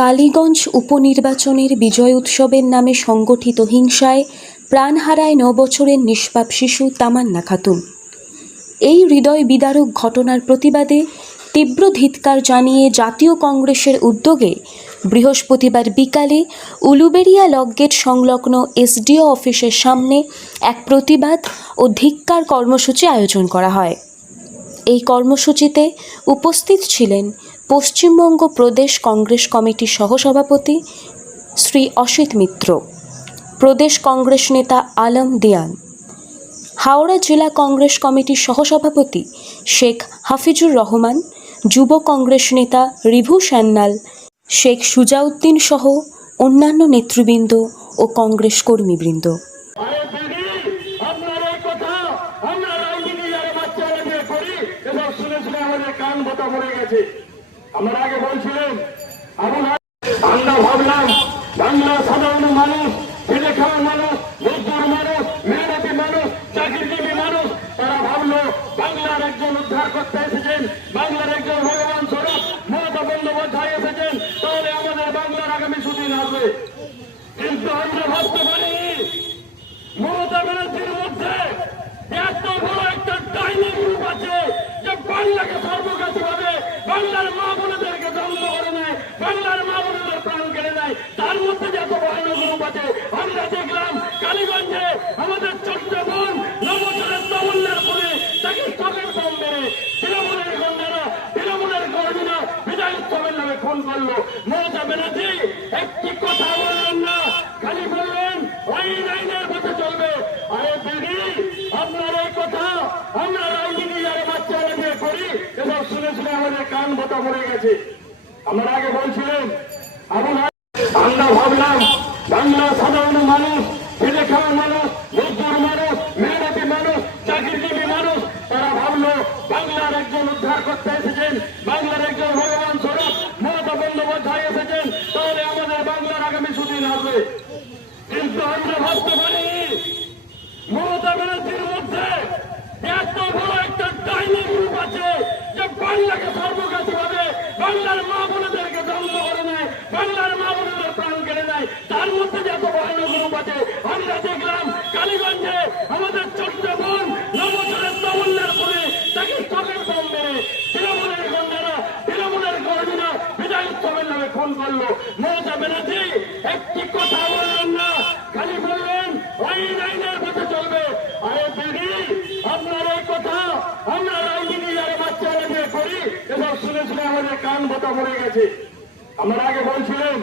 কালীগঞ্জ উপনির্বাচনের বিজয় উৎসবের নামে সংগঠিত হিংসায় প্রাণ হারায় ৯ বছরের নিষ্পাপ শিশু তামান্না খাতুন। এই হৃদয় বিদারক ঘটনার প্রতিবাদে তীব্র ধিক্কার জানিয়ে জাতীয় কংগ্রেসের উদ্যোগে বৃহস্পতিবার বিকালে উলুবেড়িয়া লকগেট সংলগ্ন এসডিও অফিসের সামনে এক প্রতিবাদ ও ধিক্কার কর্মসূচি আয়োজন করা হয়। এই কর্মসূচিতে উপস্থিত ছিলেন পশ্চিমবঙ্গ প্রদেশ কংগ্রেস কমিটির সহসভাপতি শ্রী অসিত মিত্র, প্রদেশ কংগ্রেস নেতা আলম দিয়ান, হাওড়া জেলা কংগ্রেস কমিটির সহসভাপতি শেখ হাফিজুর রহমান, যুব কংগ্রেস নেতা রিভু সান্যাল, শেখ সুজাউদ্দিন সহ অন্যান্য নেতৃবৃন্দ ও কংগ্রেস কর্মীবৃন্দ। আমরা আগে বলছিলেন আমরা ভাবলাম বাংলা সাধারণ মানুষ, খেটে খাওয়া মানুষ, মজদুর মানুষ, মেহনতি মানুষ, চাকরিজীবী মানুষ, তারা ভাবলো বাংলার একজন উদ্ধার করতে এসেছেন, বাংলার একজন ভগবান স্বরূপ মমতা বন্দ্যোপাধ্যায় এসেছেন, তাহলে আমাদের বাংলার আগামী সুদিন আসবে। কিন্তু আমরা ভাবতে পারিনি মমতা ব্যানার্জির মধ্যে এত বড় একটা ডাইনি গ্রুপ আছে যে বাংলাকে সর্বকাশী ভাবে বাংলার মা বোনেদেরকে ধ্বংস করে নেয়, বাংলার মা বোনেদের প্রাণ কেড়ে নেয়। তার মধ্যে যে এত ভয়ানক গ্রুপ আছে, আমরা দেখলাম কালীগঞ্জে আমাদের ছোট্ট বোন ৯ বছরের তামান্নার পরে তাকে চোখের বম মেরে তৃণমূলের গন্ডারা, তৃণমূলের কর্মীরা বিজয় উৎসবের নামে খুন করলো। মমতা ব্যানার্জি একটি কথা বললেন না, খালি বললেন আইন আইনের পথে চলবে। আরে দিদি, আপনার এই কথা আমরা রাজনীতি যারা বাচ্চারা দিয়ে করি এসব শুনে শুনে আমাদের কান বোতা মরে গেছে। আমরা আগে বলছিলেন আমরা ভাবলাম বাংলা সাধারণ মানুষ, খেটে খাওয়া মানুষ, মজদুর মানুষ, মেহনতি মানুষ, চাকরিজীবী মানুষ, তারা ভাবলো বাংলার একজন উদ্ধার করতে এসেছেন, বাংলার একজন ভগবান স্বরূপ মমতা বন্দ্যোপাধ্যায় এসেছেন, তাহলে আমাদের বাংলার আগামী সুদিন আসবে। কিন্তু আমরা ভাবতে পারিনি মমতা ব্যানার্জির মধ্যে এত বড় একটা ডাইনি গ্রুপ আছে যে বাংলাকে সর্বকাশী ভাবে বাংলার মা বোনেদেরকে ধ্বংস করে নেয়, বাংলার মা বোনেদের প্রাণ কেড়ে নেয়। তার মধ্যে যে এত ভয়ানক গ্রুপ আছে, আমরা দেখলাম কালীগঞ্জে আমাদের ছোট্ট বোন ৯ বছরের তামান্নার পরে তাকে চোখের বম মেরে তৃণমূলের গন্ডারা, তৃণমূলের কর্মীরা বিজয় উৎসবের নামে খুন করলো। মমতা ব্যানার্জি একটি কথা বললেন না, খালি বললেন আইন আইনের পথে চলবে। আরে দিদি, আপনার এই কথা আমরা রাজনীতি যারা বাচ্চারা দিয়ে করি এসব শুনে শুনে আমাদের কান বোতা মরে গেছে। আমরা আগে বলছিলেন